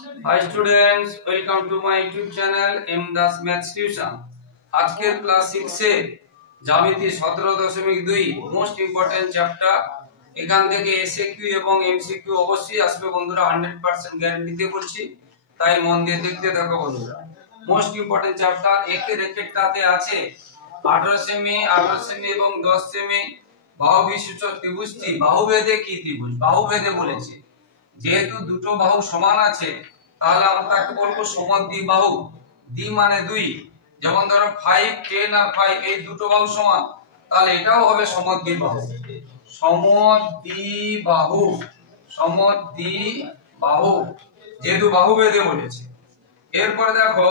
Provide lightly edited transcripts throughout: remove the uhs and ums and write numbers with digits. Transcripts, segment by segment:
Hi students, welcome to my YouTube channel M Das Maths Tuition. আজকের class 6 এ জ্যামিতি 17.2 most important chapter. এখান থেকে SAQ এবং MCQ অবশ্যই আসবে বন্ধুরা, 100% গ্যারান্টি দিয়ে বলছি, তাই মন দিয়ে দেখতে থাকো বন্ধুরা। মোস্ট ইম্পর্টেন্ট চ্যাপ্টার একের একটাতে আছে 18 সেমি এবং 10 সেমি বাহুবিশিষ্ট ত্রিভুজটি বাহুভেদে কি ত্রিভুজ? বাহুভেদে বলেছে, যেহেতু দুটো বাহু সমান আছে তাহলে আমরা তাকে বলবো সমদ্বিবাহু। দ্বি মানে দুই, যেমন ধরো 5 10 আর 5 এই দুটো বাহু সমান, তাহলে এটাও হবে সমদ্বিবাহু। সমদ্বিবাহু সমদ্বিবাহু যেহেতু বাহুভেদে বলেছে। এরপরে দেখো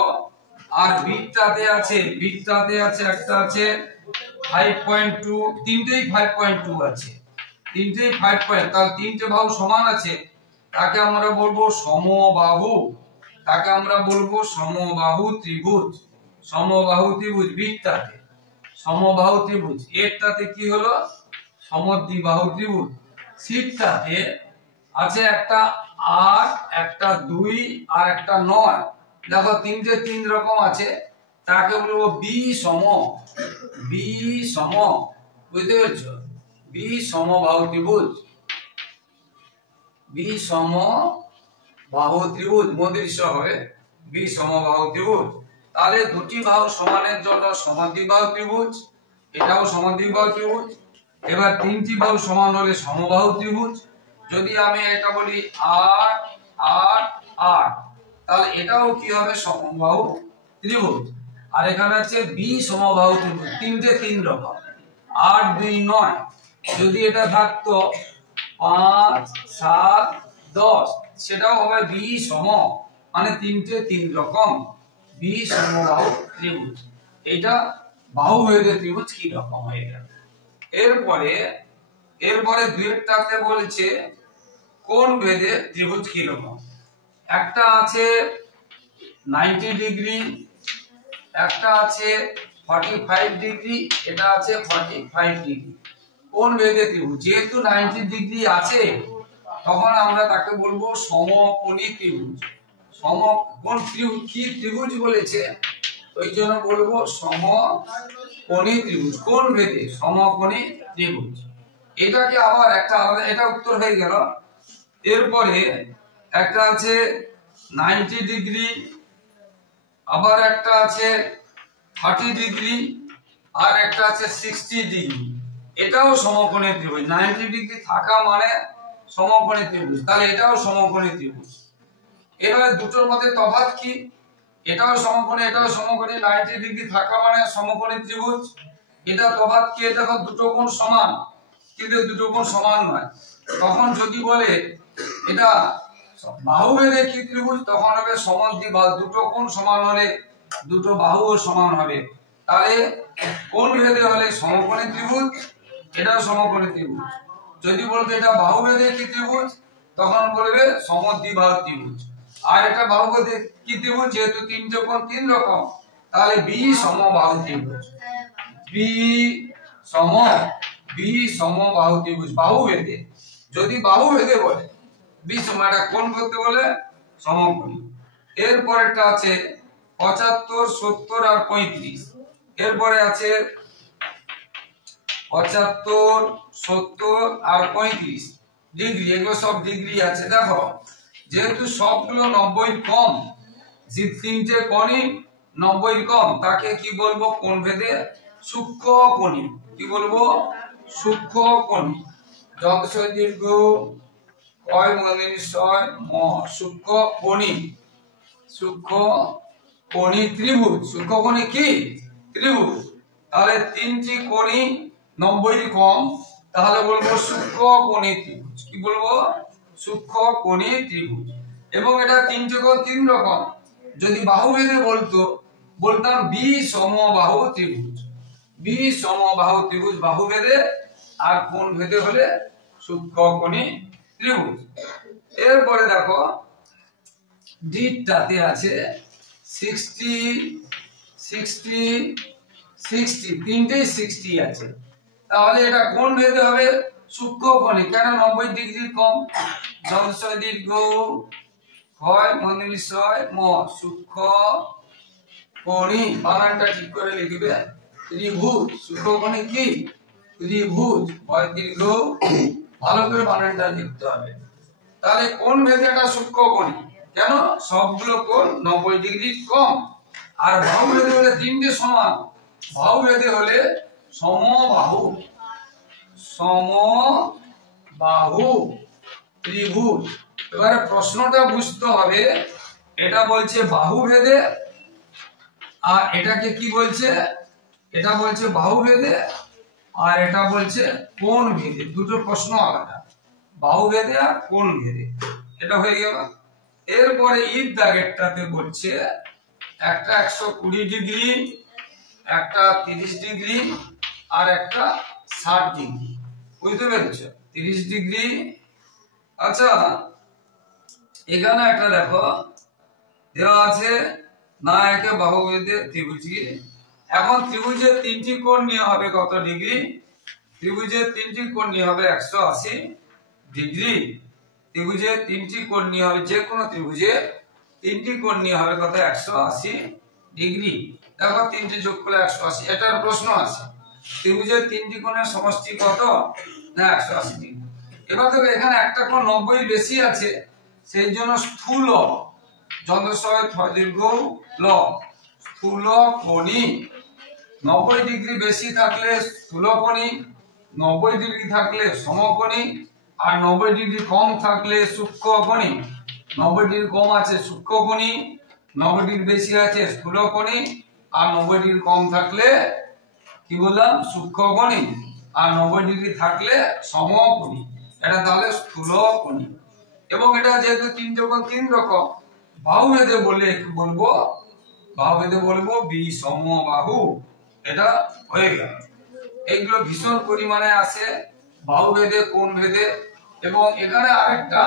আর বিটটাতে আছে একটা আছে 5.2, তিনটেই 5.2 আছে, তিনটেই 5 পয়েন্ট, তাহলে তিনটে বাহু সমান আছে, তাকে আমরা বলবো সমবাহু, তাকে আমরা বলবো সমবাহু ত্রিভুজ। সমবাহু ত্রিভুজ বিটটাতে সমবাহু ত্রিভুজ, এরটাতে কি হলো সমদ্বিবাহু ত্রিভুজ। সিটটাতে আছে একটা 8, একটা 2 আর একটা 9। দেখো তিনটে তিন রকম আছে, তাকে বলবো বি সম, বুঝতে পেরেছো? বি সমবাহু ত্রিভুজ, বি সমবাহু ত্রিভুজ মদৃশ হবে বি সমবাহু ত্রিভুজ। তাহলে দুটি বাহু সমানের জন্য সমদ্বিবাহু ত্রিভুজ, এটাও সমদ্বিবাহু ত্রিভুজ। এবার তিনটি বাহু সমান হলে সমবাহু ত্রিভুজ। যদি আমি এটা বলি 8 8 8, তাহলে এটাও কি হবে সমবাহু ত্রিভুজ। আর এখানে আছে বি সমবাহু ত্রিভুজ, তিনটে তিন রকম 8 2 9। যদি এটা থাকতো 5 7 10, সেটাও হবে বি সম, মানে তিনটে তিন রকম বি সমবাহু ত্রিভুজ। এটা বাহুভেদে ত্রিভুজ কি রকম হয়ে গেল। এরপরে দুইটাতে বলেছে কোণ ভেদে ত্রিভুজ কি রকম। একটা আছে 90 ডিগ্রি, একটা আছে 45 ডিগ্রি, এটা আছে 45 ডিগ্রি। কোণ ভেদে ত্রিভুজ, যেহেতু 90 ডিগ্রি আছে তখন আমরা তাকে বলবো সমকোণী ত্রিভুজ। সমকোণ ত্রিভুজ কি ত্রিভুজ বলেছে, ওই জন্য বলবো সমকোণী ত্রিভুজ। কোণ ভেদে সমকোণী ত্রিভুজ, এটাকে আবার একটা আলাদা, এটা উত্তর হয়ে গেল। এরপরে একটা আছে 90 ডিগ্রি, আবার একটা আছে 30 ডিগ্রি, আর একটা আছে 60 ডিগ্রি, এটাও সমকোণী ত্রিভুজ। 90 ডিগ্রি থাকা মানে সমকোণী ত্রিভুজ, তাহলে এটাও সমকোণী ত্রিভুজ। এবারে দুটোর মধ্যে তফাৎ কি, এটাও সমকোণী এটাও সমকোণী, 90 ডিগ্রি থাকা মানে সমকোণী ত্রিভুজ। এটা তফাৎ কি, দেখো দুটো কোণ সমান কিন্তু দুটো কোণ সমান নয়। তখন যদি বলে এটা বাহুভেদে কি ত্রিভুজ, তখন হবে সমদ্বিবাহু। দুটো কোণ সমান হলে দুটো বাহুও সমান হবে, তাহলে কোণ ভেদে হলে সমকোণী ত্রিভুজ, এটাও সমকোণী ত্রিভুজ। যদি বলবে এটা বাহুভেদে কি ত্রিভুজ, তখন বলবে সমদ্বিবাহু ত্রিভুজ। আর এটা বাহুভেদে কি ত্রিভুজ, যেহেতু তিনটে কোণ তিন রকম, তাহলে বি সমবাহু ত্রিভুজ। বি সমবাহু ত্রিভুজ বাহুভেদে। যদি বাহুভেদে বলে বি সম, এটা কোণ করতে বলে সমকোণী। এরপরেরটা আছে 75 70 আর 35। এরপরে আছে 75 70 আর 35 ডিগ্রি, এগুলো সব ডিগ্রি আছে। দেখো যেহেতু সবগুলো 90 কম, যে তিনটে কোণই 90 কম, তাকে কি বলবো কোণ ভেদে সূক্ষ্মকোণী। কি বলবো? সূক্ষ্মকোণী। যৎসয় দীর্ঘ কয় মূলনিশ্চয় ম, সূক্ষ্মকোণী। সূক্ষ্মকোণী ত্রিভুজ। সূক্ষ্মকোণী কি ত্রিভুজ। তাহলে তিনটি কোণই 90 কম, তাহলে বলবো সূক্ষ্মকোণী ত্রিভুজ। কি বলবো? সূক্ষ্মকোণী ত্রিভুজ। এবং এটা তিনটে কোণ তিন রকম। যদি বাহুভেদে বলতাম বি সমবাহু ত্রিভুজ। বি সমবাহু ত্রিভুজ বাহুভেদে, আর কোণ ভেদে হলে সূক্ষ্মকোণী ত্রিভুজ। এরপরে দেখো ডিটাতে আছে 60 60 60, তিনটেই 60 আছে, তাহলে এটা কোণ ভেদে হবে সূক্ষ্মকোণী। কেন? 90 ডিগ্রি কম। যৎসয় দীর্ঘ ক্ষয় মন্দির ম সূক্ষ্ম কোণী, বানানটা ঠিক করে লিখবে। ত্রিভুজ, সূক্ষ্মকোণী কি ত্রিভুজ, হয় দীর্ঘ, ভালো করে বানানটা লিখতে হবে। তাহলে কোন ভেদে একটা সূক্ষ্মকোণী, কেন সবগুলো কোণ 90 ডিগ্রি কম। আর বাহু ভেদে হলে তিনটে সমান, বাহু ভেদে হলে সমবাহু, সমবাহু ত্রিভুজ। এবারে প্রশ্নটা বুঝতে হবে, এটা বলছে বাহু ভেদে, আর এটাকে কি বলছে, এটা বলছে বাহু ভেদে, আর এটা বলছে কোণ ভেদে। দুটো প্রশ্ন আলাদা, বাহু ভেদে আর কোণ ভেদে। এটা হয়ে গেল। এরপরে ঈদ দাগেরটাতে বলছে একটা 120 ডিগ্রি, একটা 30 ডিগ্রি, আর একটা 60 ডিগ্রি। বুঝতে পেরেছো? 30 ডিগ্রি। আচ্ছা, এখানে একটা দেখো দেওয়া আছে না একে বাহু ভেদে ত্রিভুজ। এখন ত্রিভুজের তিনটি কোণ নিয়ে হবে কত ডিগ্রি? ত্রিভুজের তিনটি কোণ নিয়ে হবে 180 ডিগ্রি। ত্রিভুজের তিনটি কোণ নিয়ে হবে, যে কোনো ত্রিভুজের তিনটি কোণ নিয়ে হবে কত? 180 ডিগ্রি। দেখো তিনটি যোগ করলে 180, এটার প্রশ্ন আছে। ত্রিভুজের তিনটি কোণের সমষ্টি কত? না 180 ডিগ্রি। এবার দেখো এখানে একটা কোণ 90 বেশি আছে, সেই জন্য স্থূল যন্ত্রসহায় থয় দীর্ঘ ল, স্থূল কোণী। 90 ডিগ্রি বেশি থাকলে স্থূলকোণী, 90 ডিগ্রি থাকলে সমকোণী, আর 90 ডিগ্রি কম থাকলে সূক্ষ্মকোণী। 90 ডিগ্রি কম আছে সূক্ষ্মকোণী, 90 ডিগ্রি বেশি আছে স্থূলকোণী, আর 90 ডিগ্রি কম থাকলে কি বললাম? সূক্ষ্মকোণী, আর 90 ডিগ্রি থাকলে সমকোণী। এটা তাহলে স্থূলকোণী। এবং এটা যেহেতু তিন রকম, বাহু ভেদে বললে বলবো, বাহু ভেদে বলবো বিষমবাহু। এটা হয়ে গেল। এইগুলো ভীষণ পরিমাণে আছে, বাহু ভেদে কোণ ভেদে। এবং এখানে আরেকটা,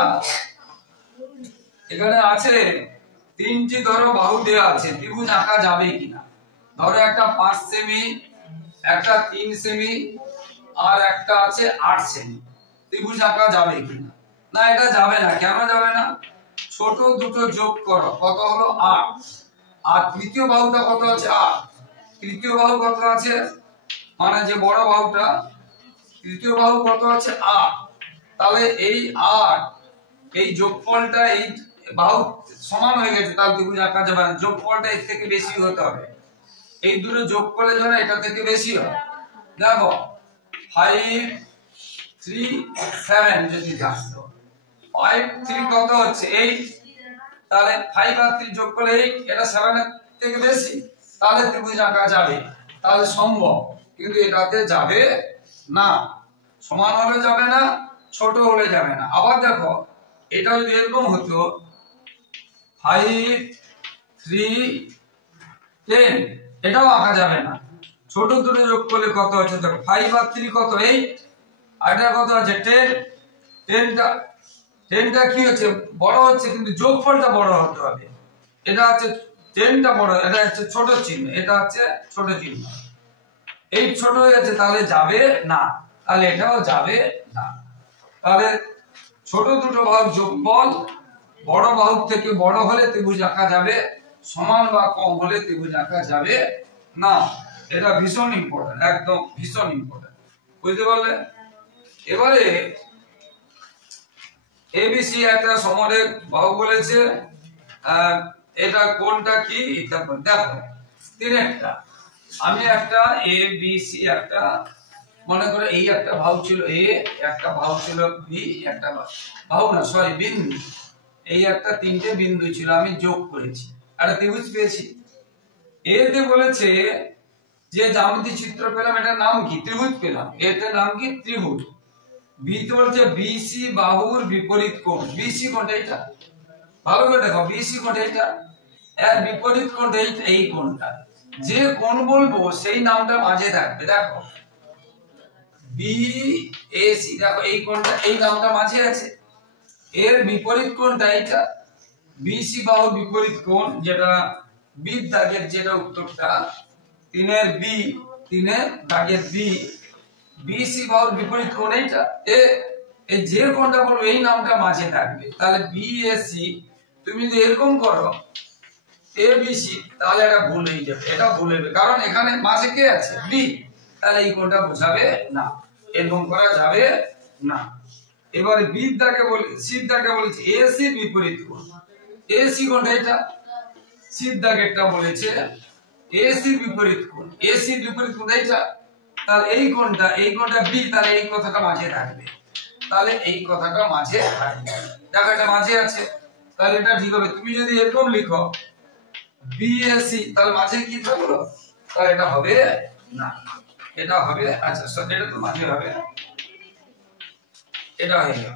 এখানে আছে তিনটি ধরো বাহু দেওয়া আছে, ত্রিভুজ আঁকা যাবে কিনা। ধরো একটা 5 সেমি, একটা 3 সেমি, আর একটা আছে 8 সেমি। ত্রিভুজ আঁকা যাবে কিনা? না, এটা যাবে না। কেন যাবে না? ছোট দুটো যোগ করো, কত হলো? 8। আর তৃতীয় বাহুটা কত আছে? 8। তৃতীয় বাহু কত আছে, মানে যে বড় বাহুটা, তৃতীয় বাহু কত আছে? 8। তাহলে এই 8, এই যোগফলটা এই বাহু সমান হয়ে গেছে, তাহলে ত্রিভুজ আঁকা যাবে না। যোগফলটা এর থেকে বেশি হতে হবে। এই দুটো যোগ করলে যেন এটা থেকে বেশি হয়। দেখো 5 3 7 যদি থাকতো, 5 3 কত হচ্ছে? 8। তাহলে 5 আর 3 যোগ করলে 8, এটা 7 এর থেকে বেশি, তাহলে ত্রিভুজ আঁকা যাবে, তাহলে সম্ভব। কিন্তু এটাতে যাবে না, সমান হলে যাবে না, ছোট হলে যাবে না। আবার দেখো এটা যদি এরকম হতো 5 3 10, এটাও আঁকা যাবে না। ছোট দুটো যোগ করলে কত হচ্ছে? দেখো 5 আর 3 কত? 8, আর এটা কত আছে? 10। 10টা কি হচ্ছে? বড় হচ্ছে, কিন্তু যোগফলটা বড় হতে হবে। এটা হচ্ছে 10টা বড়, এটা হচ্ছে ছোট চিহ্ন, এটা হচ্ছে ছোট চিহ্ন। এই ছোট হয়ে যাচ্ছে, তাহলে যাবে না, তাহলে এটাও যাবে না। তাহলে ছোট দুটো বাহু যোগফল বড় বাহু থেকে বড় হলে ত্রিভুজ আঁকা যাবে, সমান বা কম হলে ত্রিভুজ আঁকা যাবে না। এটা ভীষণ ইম্পর্টেন্ট, একদম ভীষণ ইম্পর্টেন্ট। বুঝতে পারলে? এবারে এবিসি একটা সমরেখ বাহু বলেছে, এটা কোনটা কি? দেখো তিনটা, আমি একটা এ বি সি, একটা মনে করে এই একটা বাহু ছিল এ, একটা বাহু ছিল বি, একটা বাহু না সরি বিন্দু, এই একটা তিনটে বিন্দু ছিল, আমি যোগ করেছি, একটা ত্রিভুজ পেয়েছি। এতে বলেছে যে জ্যামিতি চিত্র পেলাম, এটার নাম কি? ত্রিভুজ পেলাম, এটার নাম কি? ত্রিভুজ। বি তে বলছে বিসি বাহুর বিপরীত কোণ। বিসি কোণটা এটা, ভালো করে দেখো, বিসি কোণটা এটা, এর বিপরীত কোণটা এই কোণটা। যে কোণ বলবো সেই নামটা মাঝে থাকবে। দেখো বিএসি, দেখো এই কোণটা, এই নামটা মাঝে আছে। এর বিপরীত কোণটা এটা, বিসি বাহুর বিপরীত কোণ, যেটা বি দাগের, যেটা উত্তরটা 3-এর বি, 3-এর দাগের বি, বিসি বাহুর বিপরীত কোণ এইটা। এই যে কোণটা বলবো এই নামটা মাঝে থাকবে। তাহলে বিএসি তুমি যদি এরকম করো এ বি সি, তাহলে এটা ভুল হয়ে যাবে, এটা ভুল হবে, কারণ এখানে মাঝে কে আছে, বি, তাহলে এই কোণটা বোঝাবে না, এরকম করা যাবে না। এবারে বি দাকে বলি, সি দাকে বলেছে এ সি বিপরীত কোণ, এ সি কোণটা এটা, সি দাকেরটা বলেছে এ সি বিপরীত কোণ, এ সি বিপরীত কোণ এটা, তাহলে এই কোণটা বি, তাহলে এই কথাটা মাঝে থাকবে, তাহলে এই কথাটা মাঝে থাকবে, দেখো এটা মাঝে আছে, তাহলে এটা ঠিক হবে। তুমি যদি এরকম লিখো বিএসি, তাহলে মাঝে কি থাকলো, তাহলে এটা হবে না, এটা হবে, আচ্ছা এটা তো মাঝে হবে, এটা হয়ে গেল।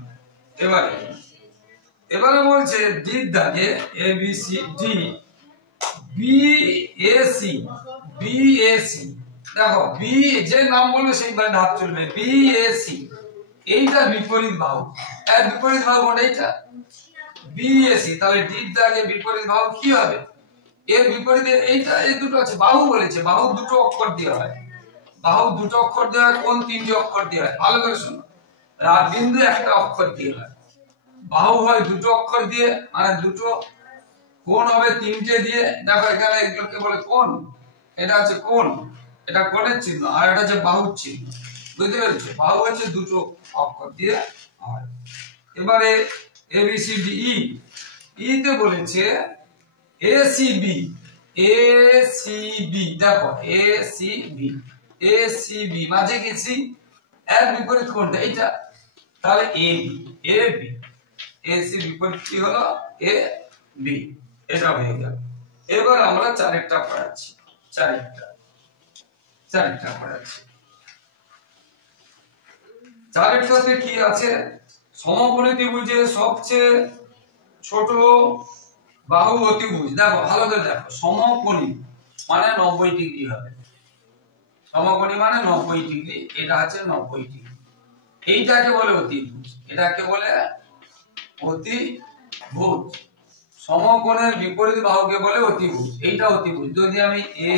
এবারে বলছে ডি দাগে A B C D BAC, BAC, দেখো বি যে নাম বলবে সেইভাবে ধাপ চলবে, বিএসি, এইটা বিপরীত বাহু, এর বিপরীত বাহু কোনটা, এইটা বিএসি, তাহলে ডি দাগে বিপরীত বাহু কি হবে, এর বিপরীতে এইটা, এই দুটো আছে, বাহু বলেছে, বাহু দুটো অক্ষর দিয়ে হয়, বাহু দুটো অক্ষর দিয়ে হয়, কোন তিনটি অক্ষর দিয়ে হয়, ভালো করে শোনো, বিন্দু একটা অক্ষর দিয়ে হয়, বাহু হয় দুটো অক্ষর দিয়ে, মানে দুটো, কোণ হবে তিনটে দিয়ে, দেখো এখানে এগুলোকে বলে কোণ, এটা আছে কোণ, এটা কোণের চিহ্ন, আর এটা হচ্ছে বাহুর চিহ্ন, বুঝতে পেরেছো, বাহু হচ্ছে দুটো অক্ষর দিয়ে হয়। এবারে A B C D E, E তে বলেছে A C B, A C B, দেখো A C B, A C B, মাঝে গেছি, এর বিপরীত কোণটা এটা, তাহলে A B, A B, A C বিপরীত কি হলো, এ বি, এটা হয়ে গেল। এবার আমরা চারেরটা পড়াচ্ছি, চারেরটা পড়াচ্ছি, চারেরটাতে কি আছে, সমকোণী ত্রিভুজের সবচেয়ে ছোট বাহু অতিভুজ, দেখো ভালো করে দেখো, সমকোণী মানে 90 ডিগ্রি হবে, সমকোণী মানে 90 ডিগ্রি, এটা আছে 90 ডিগ্রি, এইটাকে বলে অতিভুজ, এটাকে বলে অতিভুজ, সমকোণের বিপরীত বাহুকে বলে অতিভুজ, এইটা অতিভুজ। যদি আমি এ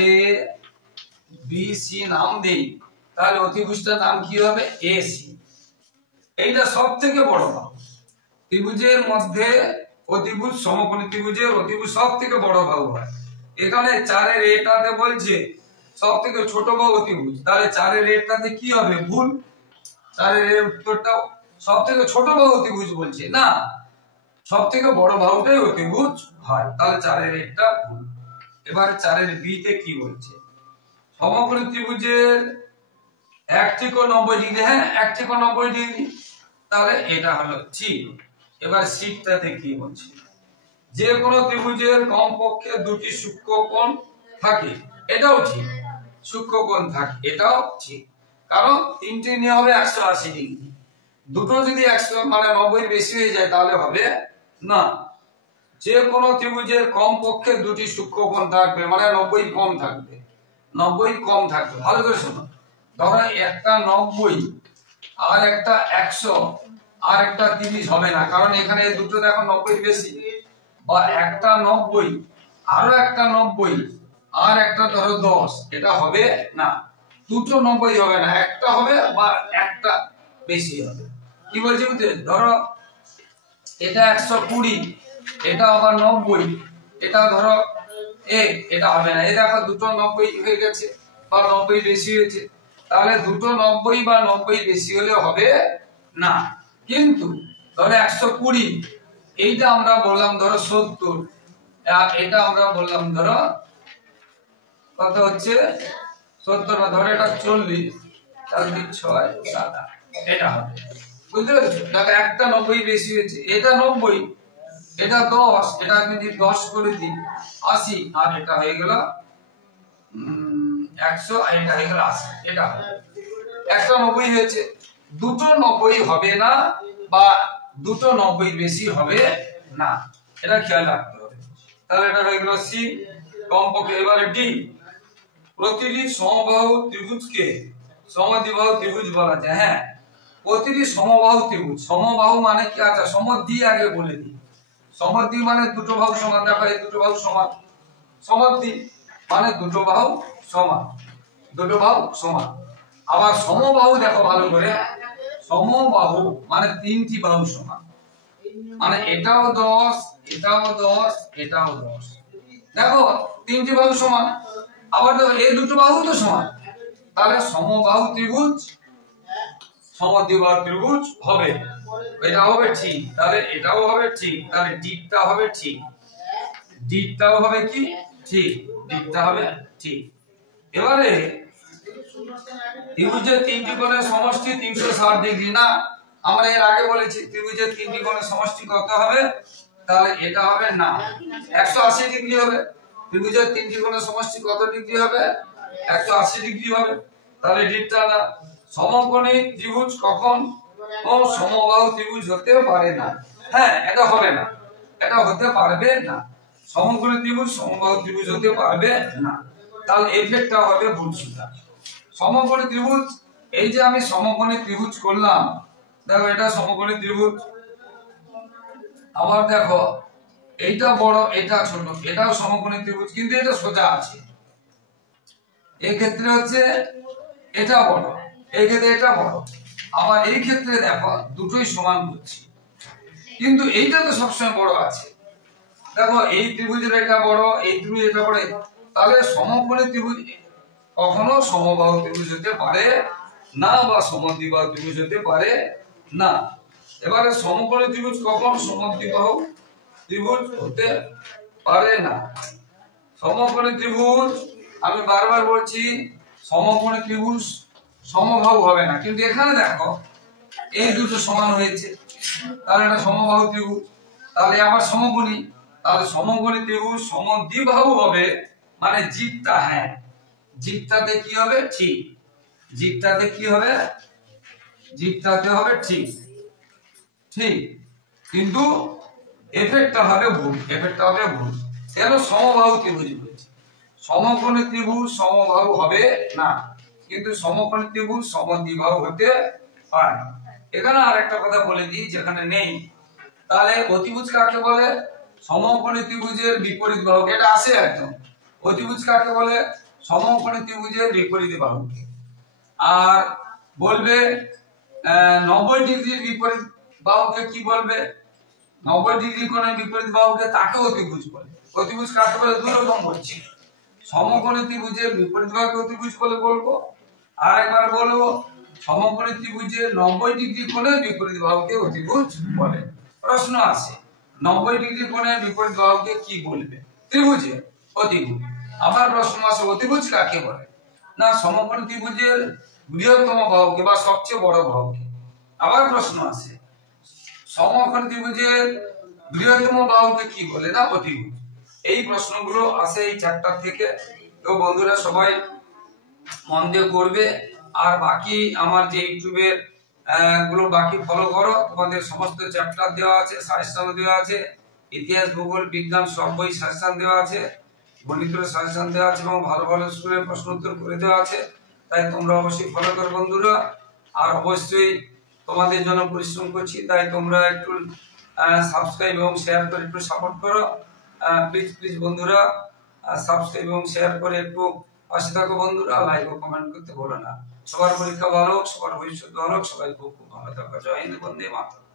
বি সি নাম দেই, তাহলে অতিভুজটার নাম কি হবে, এ সি, এইটা সব থেকে বড় বাহু ত্রিভুজের মধ্যে, অতিভুজ, সমকোণী ত্রিভুজের অতিভুজ সব থেকে বড় বাহু হয়। এখানে চারের এটাতে বলছে সব থেকে ছোট বাহু অতিভুজ, তাহলে চারের এটাতে কি হবে, ভুল, চারের এর উত্তরটা সব থেকে ছোট বাহু অতিভুজ বলছে না, সব থেকে বড় বাহুটাই অতিভুজ হয়, তাহলে চারের এটা ভুল। এবার চারের বি তে কি বলছে, সমকোণী ত্রিভুজের একটি কোণ 90 ডিগ্রি, হ্যাঁ একটি কোণ 90 ডিগ্রি, তাহলে এটা হলো সি। এবার সিটাতে কি বলছে, যে কোনো ত্রিভুজের কমপক্ষে দুটি সূক্ষ্ম কোণ থাকে, এটাও ঠিক, সূক্ষ্ম কোণ থাকে, এটাও ঠিক, কারণ তিনটি নিয়ে হবে 180 ডিগ্রি, দুটো যদি 100 মানে 90 বেশি হয়ে যায় তাহলে হবে না। যে কোনো ত্রিভুজের কমপক্ষে দুটি সূক্ষ্ম কোণ থাকবে, মানে 90 কম থাকবে, 90 কম থাকবে, ভালো করে শোনো, ধরো একটা 90 আর একটা 100 আর একটা 30 হবে না, কারণ এখানে দুটো দেখো 90 বেশি, বা একটা 90 আরো একটা 90 আর একটা ধরো 10, এটা হবে না, দুটো 90 হবে না, একটা হবে বা একটা বেশি হবে, কি বলছি বুঝতে, ধরো এটা 120, এটা আবার 90, এটা ধরো এটা হবে না, এই দেখো দুটো 90 হয়ে গেছে বা 90 বেশি হয়েছে, তাহলে দুটো 90 বা 90 বেশি হলে হবে না। কিন্তু ধরো 120, এইটা আমরা বললাম ধরো 70, এটা আমরা বললাম ধরো কত হচ্ছে 70, না ধরো এটা 40, তাহলে 6 7 এটা হবে, বুঝতে পেরেছো, দেখো একটা 90 বেশি হয়েছে, এটা 90, এটা 10, এটা যদি 10 করে দিই 80, আর এটা হয়ে গেল 100, আর এটা হয়ে গেল 80, এটা একটা 90 হয়েছে, দুটো 90 হবে না বা দুটো 90 বেশি হবে না, এটা খেয়াল রাখতে হবে। তাহলে এটা হয়ে গেল সি, কমপক্ষে। এবারে ডি, প্রতিটি সমবাহু ত্রিভুজকে সমদ্বিবাহু ত্রিভুজ বলা যায়, হ্যাঁ প্রতিটি সমবাহু ত্রিভুজ, সমবাহু মানে কি, আচ্ছা সমদ্বি আগে বলে দিই, সমদ্বি মানে দুটো বাহু সমান, দেখো এই দুটো বাহু সমান, সমদ্বি মানে দুটো বাহু সমান, দুটো বাহু সমান। আবার সমবাহু দেখো ভালো করে, সমবাহু মানে তিনটি বাহু সমান, মানে এটাও 10, এটাও 10, এটাও 10। দেখো তিনটি বাহু সমান, আবার দেখো এই দুটো বাহু তো সমান, তাহলে সমবাহু ত্রিভুজ সমদ্বিবাহু ত্রিভুজ হবে। এটা হবে ঠিক, তাহলে এটাও হবে ঠিক, তাহলে দিকটা হবে ঠিক, দিকটাও হবে কি ঠিক, দিকটা হবে ঠিক। এবারে ত্রিভুজের তিনটি কোণের সমষ্টি 360 ডিগ্রি না, আমরা এর আগে বলেছি ত্রিভুজের তিনটি কোণের সমষ্টি কত হবে, তাহলে এটা হবে না 180 ডিগ্রি হবে। ত্রিভুজের তিনটি কোণের সমষ্টি কত ডিগ্রি হবে, 180 ডিগ্রি হবে, তাহলে দিকটা না। সমকোণী ত্রিভুজ কখন ও সমবাহু ত্রিভুজ হতে পারে না, হ্যাঁ এটা হবে না, এটা হতে পারবে না, সমকোণী ত্রিভুজ সমবাহু ত্রিভুজ হতে পারবে না, তাহলে এফেক্টটা হবে ভুল সুতা। সমকোণী ত্রিভুজ, এই যে আমি সমকোণী ত্রিভুজ করলাম, দেখো এটা সমকোণী ত্রিভুজ, আবার দেখো এইটা বড় এটা ছোট, এটাও সমকোণী ত্রিভুজ, কিন্তু এটা সোজা আছে। এই ক্ষেত্রে হচ্ছে এটা বড়, এই ক্ষেত্রে এটা বড়, আবার এই ক্ষেত্রে দেখো দুটোই সমান করছি, কিন্তু এইটা তো সবসময় বড় আছে। দেখো এই ত্রিভুজের এটা বড়, এই ত্রিভুজ এটা বড়, তাহলে সমকোণী ত্রিভুজ কখনো সমবাহু ত্রিভুজ হতে পারে না, বা সমদ্বিবাহু ত্রিভুজ হতে পারে না। এবারে সমকোণী ত্রিভুজ কখন সমদ্বিবাহু ত্রিভুজ হতে পারে না। সমকোণী ত্রিভুজ আমি বারবার বলছি, সমকোণী ত্রিভুজ সমবাহু হবে না, কিন্তু এখানে দেখো এই দুটো সমান হয়েছে, তাহলে এটা সমবাহু ত্রিভুজ, তাহলে আবার সমকোণী, তাহলে সমকোণী ত্রিভুজ সমদ্বিবাহু হবে, মানে জিগটা, হ্যাঁ জিগটাতে কি হবে ঠিক, জিগটাতে কি হবে, জিগটাতে হবে ঠিক, ঠিক, কিন্তু এফেক্টটা হবে ভুল, এফেক্টটা হবে ভুল। কেন সমবাহু ত্রিভুজ বলছি, সমকোণী ত্রিভুজ সমবাহু হবে না, কিন্তু সমকোণী ত্রিভুজ সমদ্বিবাহু হতে পারে। এখানে আরেকটা কথা বলে দিই যেখানে নেই, তাহলে অতিভুজ কাকে বলে, সমকোণী ত্রিভুজের বিপরীত বাহু, এটা আসে একদম। অতিভুজ কাকে বলে, সমকোণী ত্রিভুজের বিপরীত বাহুকে। আর বলবে 90 ডিগ্রির বিপরীত বাহুকে কি বলবে, 90 ডিগ্রি কোণের বিপরীত বাহুকে তাকে অতিভুজ বলে। অতিভুজ কাকে বলে দুই রকম বলছি, সমকোণী ত্রিভুজের বিপরীত বাহুকে অতিভুজ বলে বলবো, আর একবার বলবো সমকোণী ত্রিভুজের 90 ডিগ্রি কোণের বিপরীত বাহুকে অতিভুজ বলে। প্রশ্ন আছে 90 ডিগ্রি কোণের বিপরীত বাহুকে কি বলবে, ত্রিভুজে অতিভুজ। আবার প্রশ্ন আছে অতিভুজ কাকে বলে, না সমকোণী ত্রিভুজের বৃহত্তম বাহুকে বা সবচেয়ে বড় বাহুকে। আবার প্রশ্ন আছে সমকোণী ত্রিভুজের বৃহত্তম বাহুকে কি বলে, না অতিভুজ। এই প্রশ্নগুলো আসে এই চ্যাপ্টার থেকে, তো বন্ধুরা সবাই মন দিয়ে করবে। আর বাকি আমার যে ইউটিউবের গুলো বাকি ফলো করো, তোমাদের সমস্ত চ্যাপ্টার দেওয়া আছে, সাজেশন দেওয়া আছে, ইতিহাস ভূগোল বিজ্ঞান সব বই সাজেশন দেওয়া আছে, গণিতের সাজেশন দেওয়া আছে, এবং ভালো ভালো স্কুলের প্রশ্ন উত্তর করে দেওয়া আছে। তাই তোমরা অবশ্যই ফলো করো বন্ধুরা। আর অবশ্যই তোমাদের জন্য পরিশ্রম করছি, তাই তোমরা একটু সাবস্ক্রাইব এবং শেয়ার করে একটু সাপোর্ট করো। প্লিজ প্লিজ বন্ধুরা সাবস্ক্রাইব এবং শেয়ার করে একটু পাশে থাকো বন্ধুরা, লাইক ও কমেন্ট করতে ভুলো না। সবার পরীক্ষা ভালো হোক, সবার ভবিষ্যৎ ভালো হোক, সবাই খুব খুব ভালো থাকো। জয় হিন্দ, বন্দে মাতরম।